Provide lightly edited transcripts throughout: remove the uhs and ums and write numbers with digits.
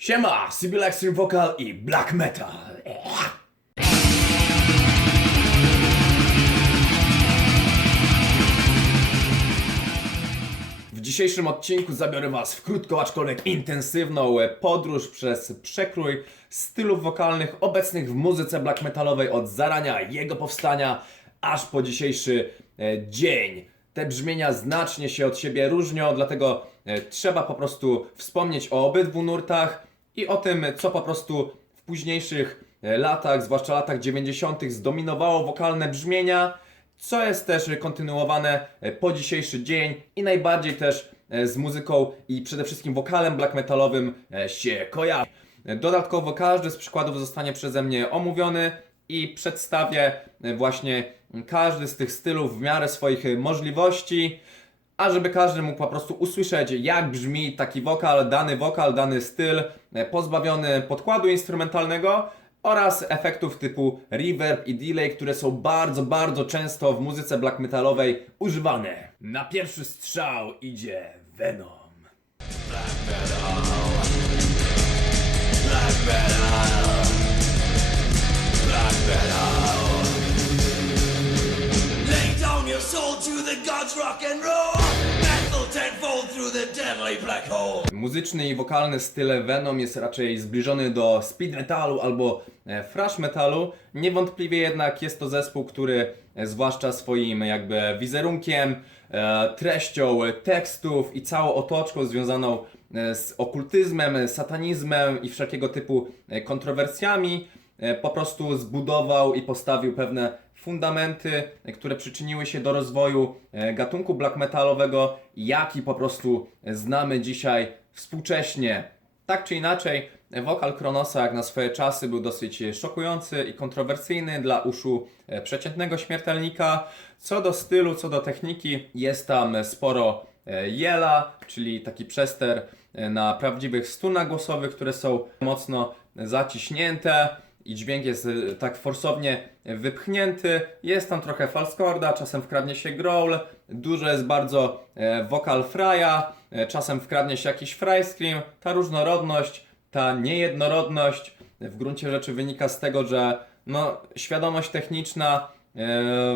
Siema, Sibyl Extreme Vocal i Black Metal. W dzisiejszym odcinku zabiorę Was w krótką, aczkolwiek intensywną podróż przez przekrój stylów wokalnych obecnych w muzyce black metalowej od zarania jego powstania aż po dzisiejszy dzień. Te brzmienia znacznie się od siebie różnią, dlatego trzeba po prostu wspomnieć o obydwu nurtach i o tym, co po prostu w późniejszych latach, zwłaszcza latach 90. zdominowało wokalne brzmienia, co jest też kontynuowane po dzisiejszy dzień i najbardziej też z muzyką i przede wszystkim wokalem black metalowym się kojarzy. Dodatkowo każdy z przykładów zostanie przeze mnie omówiony i przedstawię właśnie każdy z tych stylów w miarę swoich możliwości, a żeby każdy mógł po prostu usłyszeć, jak brzmi taki wokal, dany styl, pozbawiony podkładu instrumentalnego oraz efektów typu reverb i delay, które są bardzo często w muzyce black metalowej używane. Na pierwszy strzał idzie Venom. Black metal, black metal, black metal. Lay down your soul to the gods, rock and roll. Battle tenfold through the deadly black hole. Muzyczny i wokalny styl Venom jest raczej zbliżony do speed metalu albo thrash metalu. Niewątpliwie jednak jest to zespół, który zwłaszcza swoim jakby wizerunkiem, treścią tekstów i całą otoczką związaną z okultyzmem, satanizmem i wszelkiego typu kontrowersjami po prostu zbudował i postawił pewne fundamenty, które przyczyniły się do rozwoju gatunku black metalowego, jaki po prostu znamy dzisiaj współcześnie. Tak czy inaczej, wokal Kronosa jak na swoje czasy był dosyć szokujący i kontrowersyjny dla uszu przeciętnego śmiertelnika. Co do stylu, co do techniki, jest tam sporo jela, czyli taki przester na prawdziwych strunach głosowych, które są mocno zaciśnięte i dźwięk jest tak forsownie wypchnięty. Jest tam trochę falskorda, czasem wkradnie się growl, dużo jest bardzo wokal frya, czasem wkradnie się jakiś fry scream. Ta różnorodność, ta niejednorodność w gruncie rzeczy wynika z tego, że świadomość techniczna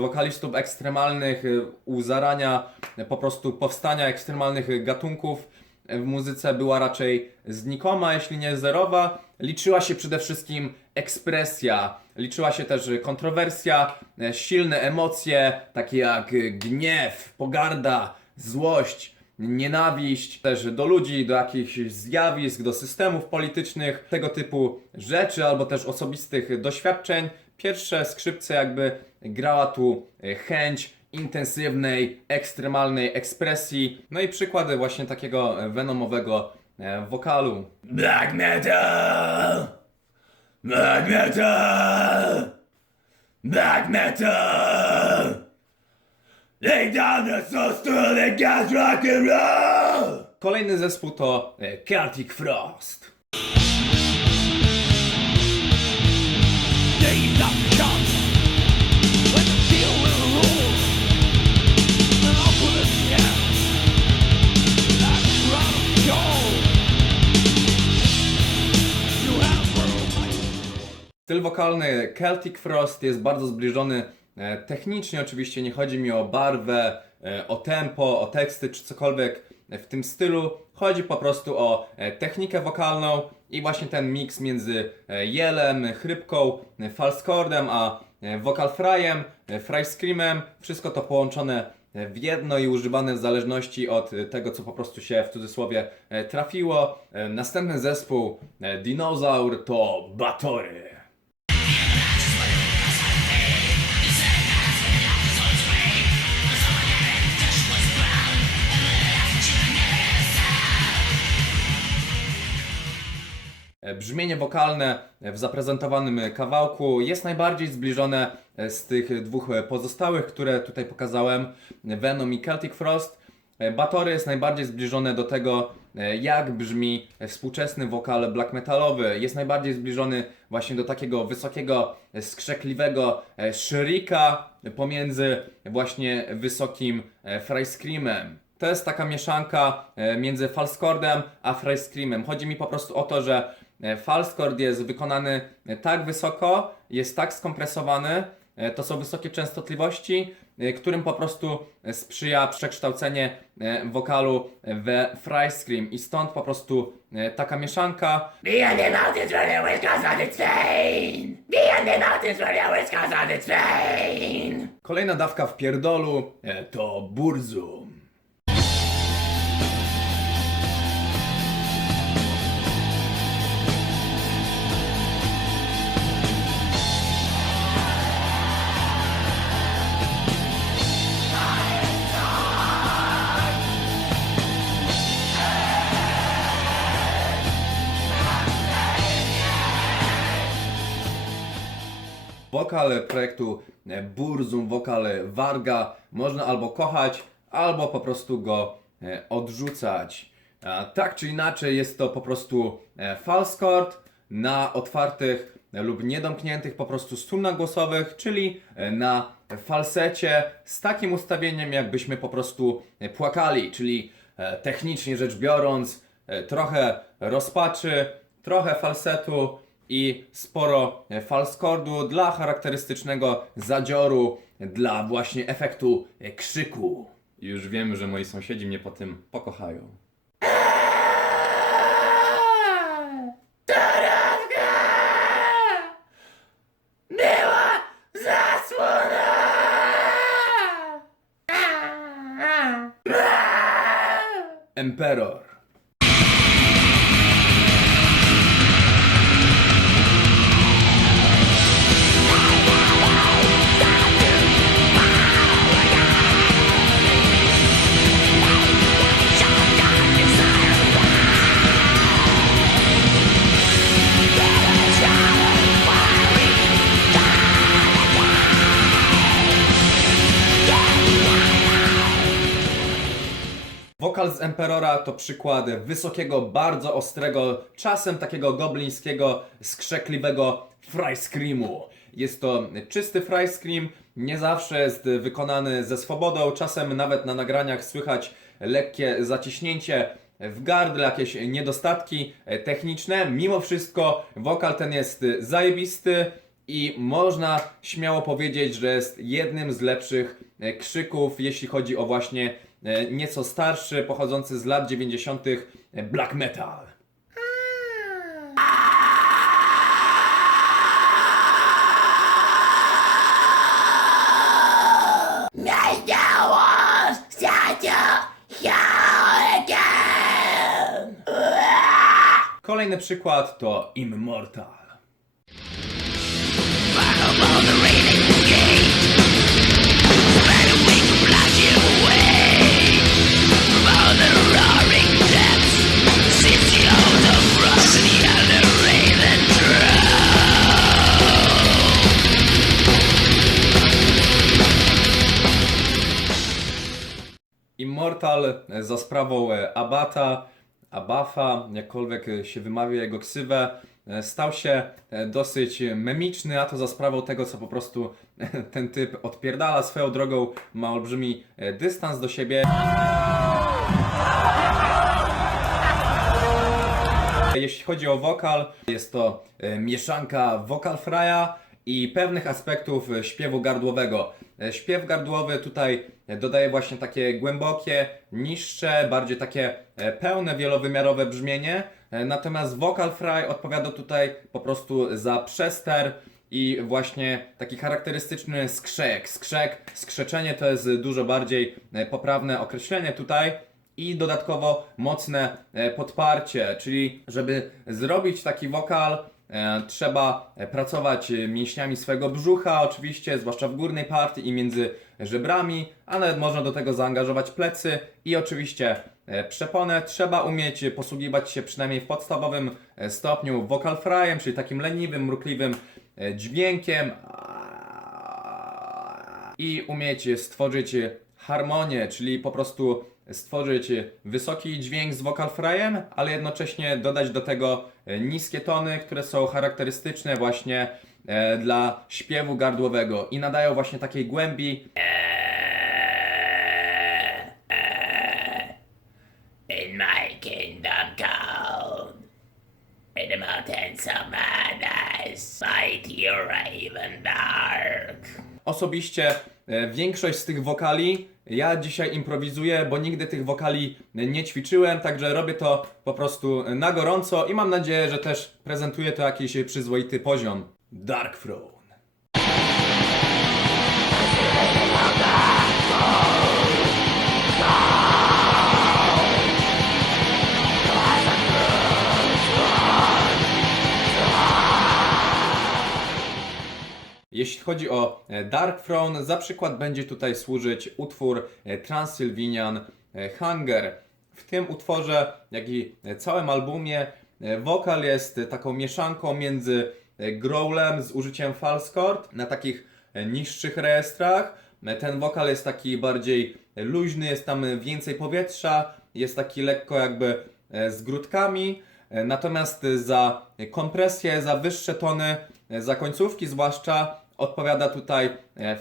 wokalistów ekstremalnych u zarania po prostu powstania ekstremalnych gatunków w muzyce była raczej znikoma, jeśli nie zerowa. Liczyła się przede wszystkim ekspresja, liczyła się też kontrowersja, silne emocje, takie jak gniew, pogarda, złość, nienawiść też do ludzi, do jakichś zjawisk, do systemów politycznych, tego typu rzeczy albo też osobistych doświadczeń. Pierwsze skrzypce jakby grała tu chęć intensywnej, ekstremalnej ekspresji. No i przykłady właśnie takiego venomowego wokalu. Black metal! Black metal! Black metal! Lay down the souls to the gods, rock and roll! Kolejny zespół to Celtic Frost. Styl wokalny Celtic Frost jest bardzo zbliżony technicznie, oczywiście nie chodzi mi o barwę, o tempo, o teksty czy cokolwiek w tym stylu. Chodzi po prostu o technikę wokalną i właśnie ten miks między jelem, chrypką, falskordem, a vocal fryem, fry screamem. Wszystko to połączone w jedno i używane w zależności od tego, co po prostu się w cudzysłowie trafiło. Następny zespół Dinosaur to Bathory. Brzmienie wokalne w zaprezentowanym kawałku jest najbardziej zbliżone z tych dwóch pozostałych, które tutaj pokazałem, Venom i Celtic Frost. Bathory jest najbardziej zbliżone do tego, jak brzmi współczesny wokal black metalowy. Jest najbardziej zbliżony właśnie do takiego wysokiego, skrzekliwego shrika pomiędzy właśnie wysokim fry screamem. to jest taka mieszanka między falscordem a freiscreamem. Chodzi mi po prostu o to, że falscord jest wykonany tak wysoko, jest tak skompresowany, to są wysokie częstotliwości, którym po prostu sprzyja przekształcenie wokalu we freiscream i stąd po prostu taka mieszanka. Beyond the mountains where there was cause on its vein. Beyond the mountains where there was cause on its vein. Kolejna dawka w pierdolu to Burzum. Wokal projektu Burzum, wokal Varga można albo kochać, albo po prostu go odrzucać. Tak czy inaczej jest to po prostu falscord na otwartych lub niedomkniętych po prostu strunach głosowych, czyli na falsecie z takim ustawieniem, jakbyśmy po prostu płakali, czyli technicznie rzecz biorąc trochę rozpaczy, trochę falsetu i sporo falscordu dla charakterystycznego zadzioru, dla właśnie efektu krzyku. Już wiem, że moi sąsiedzi mnie po tym pokochają. Była zasłona! Emperor. Wokal z Emperora to przykład wysokiego, bardzo ostrego, czasem takiego goblińskiego, skrzekliwego freiscreamu. Jest to czysty freiscream, nie zawsze jest wykonany ze swobodą, czasem nawet na nagraniach słychać lekkie zaciśnięcie w gardle, jakieś niedostatki techniczne. Mimo wszystko wokal ten jest zajebisty i można śmiało powiedzieć, że jest jednym z lepszych krzyków, jeśli chodzi o właśnie nieco starszy, pochodzący z lat 90. black metal. Kolejny przykład to Immortal. Immortal za sprawą Abafa, jakkolwiek się wymawia jego ksywę, stał się dosyć memiczny, a to za sprawą tego, co po prostu ten typ odpierdala. Swoją drogą ma olbrzymi dystans do siebie. Jeśli chodzi o wokal, jest to mieszanka vocal frya i pewnych aspektów śpiewu gardłowego. Śpiew gardłowy tutaj dodaje właśnie takie głębokie, niższe, bardziej takie pełne, wielowymiarowe brzmienie. Natomiast vocal fry odpowiada tutaj po prostu za przester i właśnie taki charakterystyczny skrzek. Skrzeczenie to jest dużo bardziej poprawne określenie tutaj. I dodatkowo mocne podparcie, czyli żeby zrobić taki wokal, trzeba pracować mięśniami swojego brzucha, oczywiście, zwłaszcza w górnej partii i między żebrami, a nawet można do tego zaangażować plecy i oczywiście przeponę. Trzeba umieć posługiwać się przynajmniej w podstawowym stopniu vocal fryem, czyli takim leniwym, mrukliwym dźwiękiem i umieć stworzyć harmonię, czyli po prostu stworzyć wysoki dźwięk z vocal fryem, ale jednocześnie dodać do tego niskie tony, które są charakterystyczne właśnie dla śpiewu gardłowego i nadają właśnie takiej głębi. ten co ma nas. Fight your Raven Dark. Osobiście większość z tych wokali ja dzisiaj improwizuję, bo nigdy tych wokali nie ćwiczyłem, także robię to po prostu na gorąco i mam nadzieję, że też prezentuję to jakiś przyzwoity poziom. Dark Throne. Jeśli chodzi o Dark Throne, za przykład będzie tutaj służyć utwór Transylvanian Hunger. W tym utworze, jak i całym albumie, wokal jest taką mieszanką między growlem z użyciem false chord na takich niższych rejestrach. Ten wokal jest taki bardziej luźny, jest tam więcej powietrza, jest taki lekko jakby z grudkami. Natomiast za kompresję, za wyższe tony, za końcówki zwłaszcza odpowiada tutaj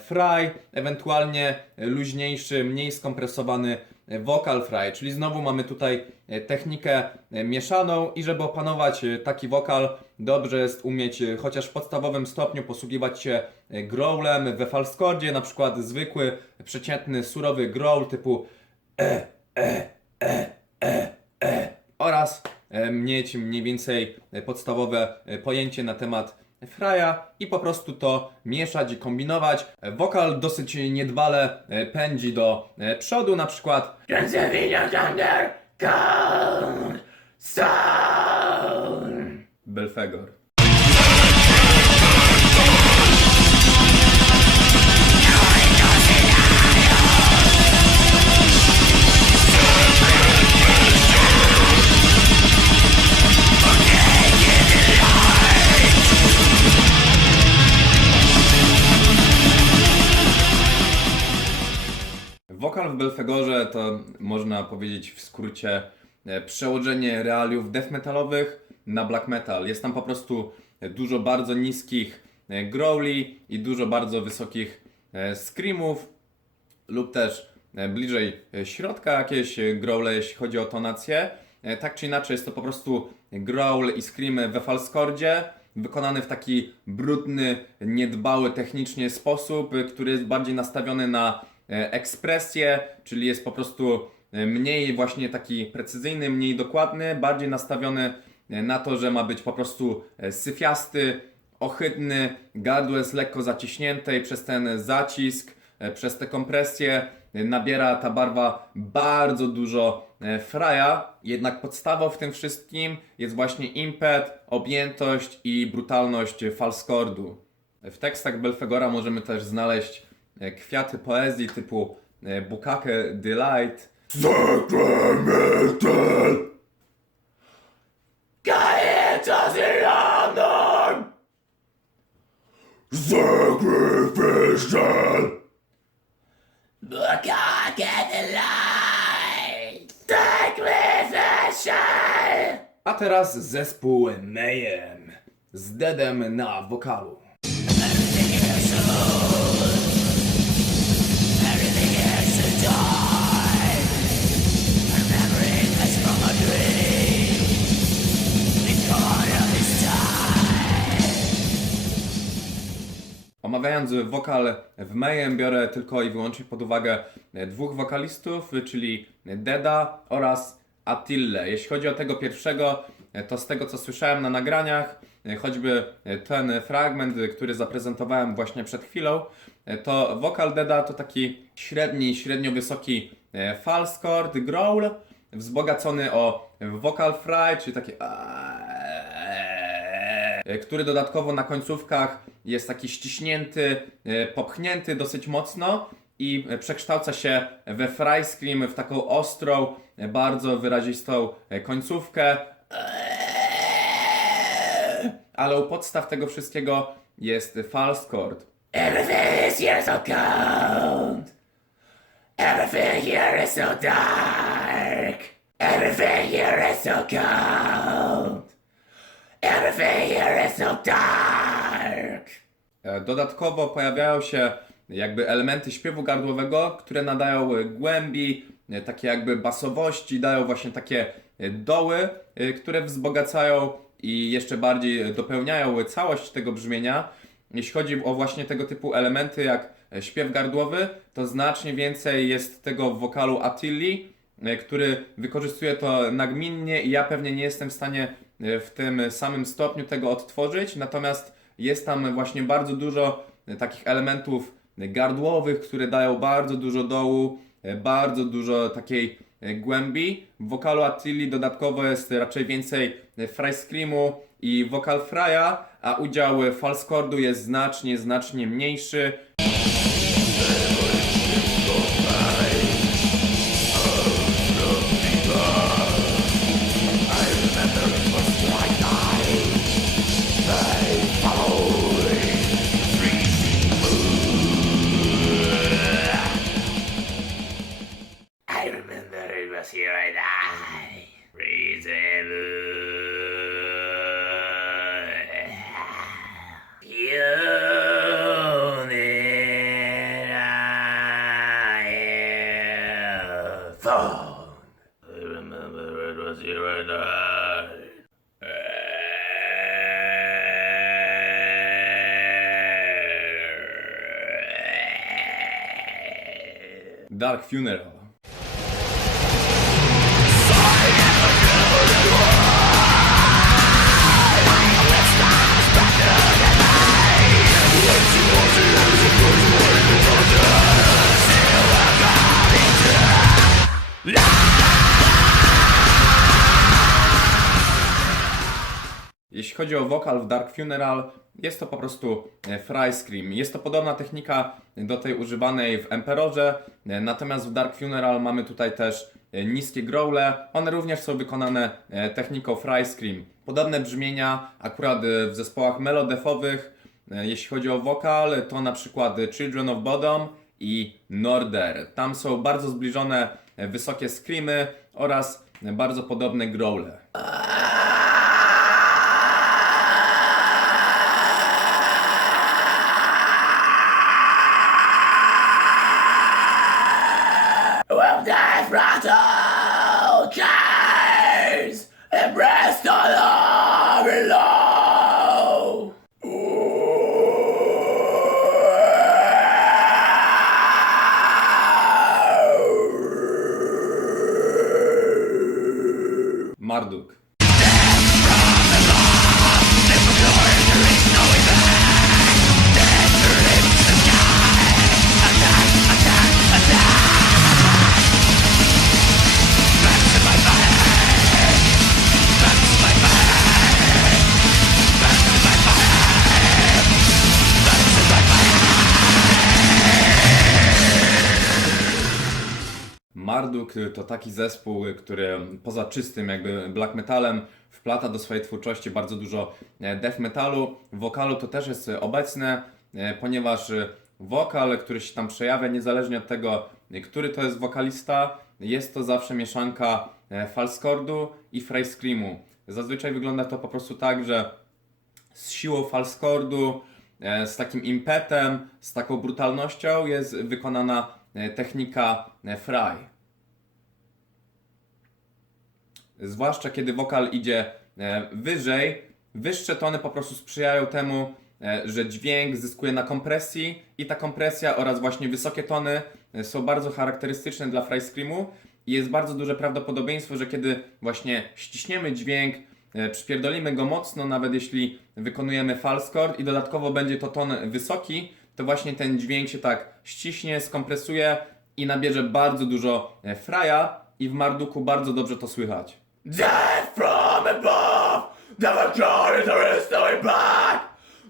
fry, ewentualnie luźniejszy, mniej skompresowany vocal fry, czyli znowu mamy tutaj technikę mieszaną i żeby opanować taki wokal, dobrze jest umieć chociaż w podstawowym stopniu posługiwać się growlem we false chordzie, na przykład zwykły, przeciętny, surowy growl typu oraz mieć mniej więcej podstawowe pojęcie na temat fraja i po prostu to mieszać i kombinować. Wokal dosyć niedbale pędzi do przodu, na przykład Transylvanian Thunder, Cold Stone. Belfegor. Wokal w Belfegorze to można powiedzieć w skrócie przełożenie realiów death metalowych na black metal. Jest tam po prostu dużo bardzo niskich growli i dużo bardzo wysokich screamów lub też bliżej środka jakieś growle, jeśli chodzi o tonację. Tak czy inaczej jest to po prostu growl i scream we false chordzie, wykonany w taki brudny, niedbały technicznie sposób, który jest bardziej nastawiony na ekspresję, czyli jest po prostu mniej właśnie taki precyzyjny, mniej dokładny, bardziej nastawiony na to, że ma być po prostu syfiasty, ohydny, gardło jest lekko zaciśnięte i przez ten zacisk, przez tę kompresję nabiera ta barwa bardzo dużo fraja, jednak podstawą w tym wszystkim jest właśnie impet, objętość i brutalność false chordu. W tekstach Belfegora możemy też znaleźć kwiaty poezji typu Bukake Delight, Sacramental. Gaeta Zelanon. Sacrificial. Bukake Delight. Sacrificial. a teraz zespół Mayhem z Deadem na wokalu. Omawiając wokal w Mayhem biorę tylko i wyłącznie pod uwagę dwóch wokalistów, czyli Deada oraz Attille. Jeśli chodzi o tego pierwszego, to z tego co słyszałem na nagraniach, choćby ten fragment, który zaprezentowałem właśnie przed chwilą, to wokal Deada to taki średnio wysoki false chord, growl, wzbogacony o vocal fry, czyli taki który dodatkowo na końcówkach jest taki ściśnięty, popchnięty dosyć mocno i przekształca się we fry scream, w taką ostrą, bardzo wyrazistą końcówkę. Ale u podstaw tego wszystkiego jest false chord. Everything is here so cold. Everything here is so dark. Everything here is so cold. Everything here is so dark. Dodatkowo pojawiają się jakby elementy śpiewu gardłowego, które nadają głębi, takie jakby basowości, dają właśnie takie doły, które wzbogacają i jeszcze bardziej dopełniają całość tego brzmienia. Jeśli chodzi o właśnie tego typu elementy jak śpiew gardłowy, to znacznie więcej jest tego w wokalu Attilli, który wykorzystuje to nagminnie i ja pewnie nie jestem w stanie w tym samym stopniu tego odtworzyć, natomiast jest tam właśnie bardzo dużo takich elementów gardłowych, które dają bardzo dużo dołu, bardzo dużo takiej głębi. W wokalu Attilli dodatkowo jest raczej więcej fry screamu i wokal Frya, a udział falskordu jest znacznie mniejszy. I remember it was here I die. Reason. I remember it was here I died. Dark Funeral. Jeśli chodzi o wokal w Dark Funeral, jest to po prostu fry scream. Jest to podobna technika do tej używanej w Emperorze, natomiast w Dark Funeral mamy tutaj też niskie growle. One również są wykonane techniką fry scream. Podobne brzmienia akurat w zespołach melodefowych, jeśli chodzi o wokal, to na przykład Children of Bodom i Norder. Tam są bardzo zbliżone wysokie screamy oraz bardzo podobne growle. Well, death rattle cares and breast on the below. Marduk. Marduk to taki zespół, który poza czystym jakby black metalem wplata do swojej twórczości bardzo dużo death metalu. W wokalu to też jest obecne, ponieważ wokal, który się tam przejawia niezależnie od tego, który to jest wokalista, jest to zawsze mieszanka falskordu i fry screamu. Zazwyczaj wygląda to po prostu tak, że z siłą falskordu, z takim impetem, z taką brutalnością jest wykonana technika fry. Zwłaszcza kiedy wokal idzie wyżej, wyższe tony po prostu sprzyjają temu, że dźwięk zyskuje na kompresji i ta kompresja oraz właśnie wysokie tony są bardzo charakterystyczne dla fry screamu i jest bardzo duże prawdopodobieństwo, że kiedy właśnie ściśniemy dźwięk, przypierdolimy go mocno, nawet jeśli wykonujemy falskord i dodatkowo będzie to ton wysoki, to właśnie ten dźwięk się tak ściśnie, skompresuje i nabierze bardzo dużo fraja i w Marduku bardzo dobrze to słychać. Death from above, never glory there is no back.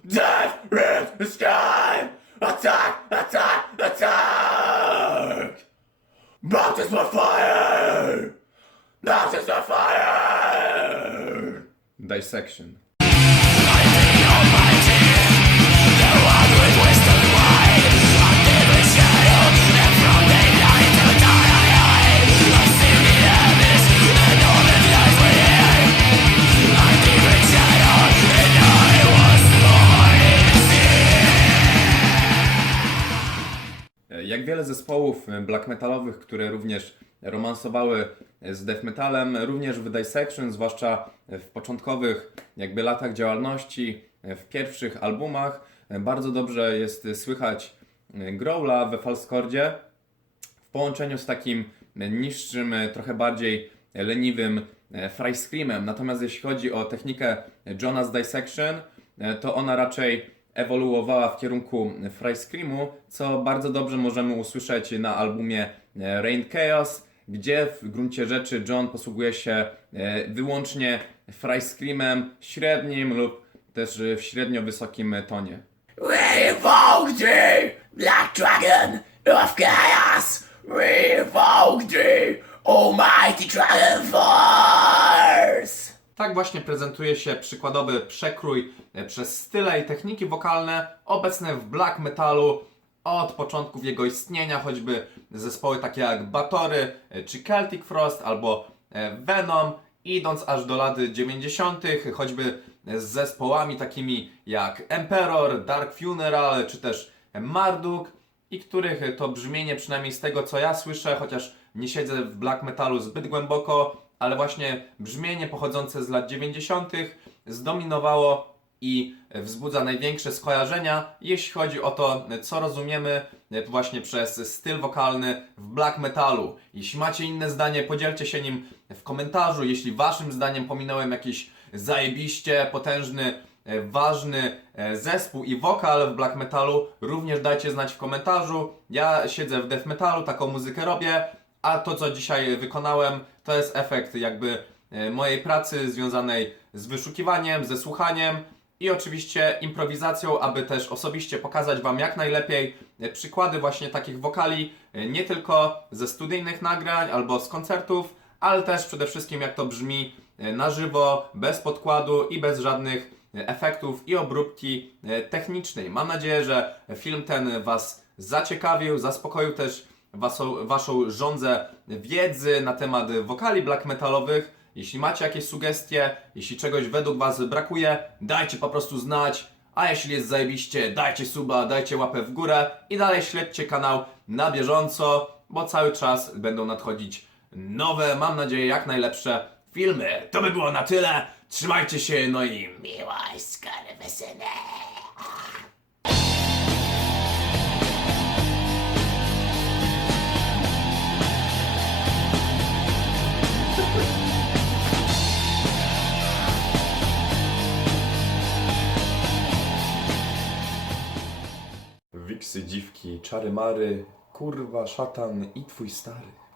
Death rips the sky, attack, attack, attack. Mountains on fire, mountains on fire. Dissection. Jak wiele zespołów black metalowych, które również romansowały z death metalem, również w Dissection, zwłaszcza w początkowych jakby latach działalności, w pierwszych albumach. Bardzo dobrze jest słychać growla we falskordzie w połączeniu z takim niższym, trochę bardziej leniwym fry screamem. Natomiast jeśli chodzi o technikę John's Dissection, to ona raczej ewoluowała w kierunku fry screamu, co bardzo dobrze możemy usłyszeć na albumie Rain Chaos, gdzie w gruncie rzeczy John posługuje się wyłącznie fry screamem średnim lub też w średnio wysokim tonie. We invoke thee, Black Dragon of Chaos! We invoke thee, Almighty Dragon Force! Tak właśnie prezentuje się przykładowy przekrój przez style i techniki wokalne obecne w black metalu od początków jego istnienia, choćby zespoły takie jak Bathory czy Celtic Frost albo Venom, idąc aż do lat 90., choćby z zespołami takimi jak Emperor, Dark Funeral czy też Marduk, i których to brzmienie, przynajmniej z tego co ja słyszę, chociaż nie siedzę w black metalu zbyt głęboko, ale właśnie brzmienie pochodzące z lat 90. zdominowało i wzbudza największe skojarzenia, jeśli chodzi o to, co rozumiemy właśnie przez styl wokalny w black metalu. Jeśli macie inne zdanie, podzielcie się nim w komentarzu. Jeśli waszym zdaniem pominąłem jakiś zajebiście potężny, ważny zespół i wokal w black metalu, również dajcie znać w komentarzu. Ja siedzę w death metalu, taką muzykę robię, a to co dzisiaj wykonałem to jest efekt jakby mojej pracy związanej z wyszukiwaniem, ze słuchaniem i oczywiście improwizacją, aby też osobiście pokazać wam jak najlepiej przykłady właśnie takich wokali, nie tylko ze studyjnych nagrań albo z koncertów, ale też przede wszystkim jak to brzmi na żywo, bez podkładu i bez żadnych efektów i obróbki technicznej. Mam nadzieję, że film ten was zaciekawił, zaspokoił też waszą żądzę wiedzy na temat wokali black metalowych. Jeśli macie jakieś sugestie, jeśli czegoś według was brakuje, dajcie po prostu znać. A jeśli jest zajebiście, dajcie suba, dajcie łapę w górę i dalej śledźcie kanał na bieżąco, bo cały czas będą nadchodzić nowe, mam nadzieję, jak najlepsze filmy. To by było na tyle. Trzymajcie się, no i Miłość skarwysyny! wiksy, dziwki, czary mary, kurwa, szatan i twój stary.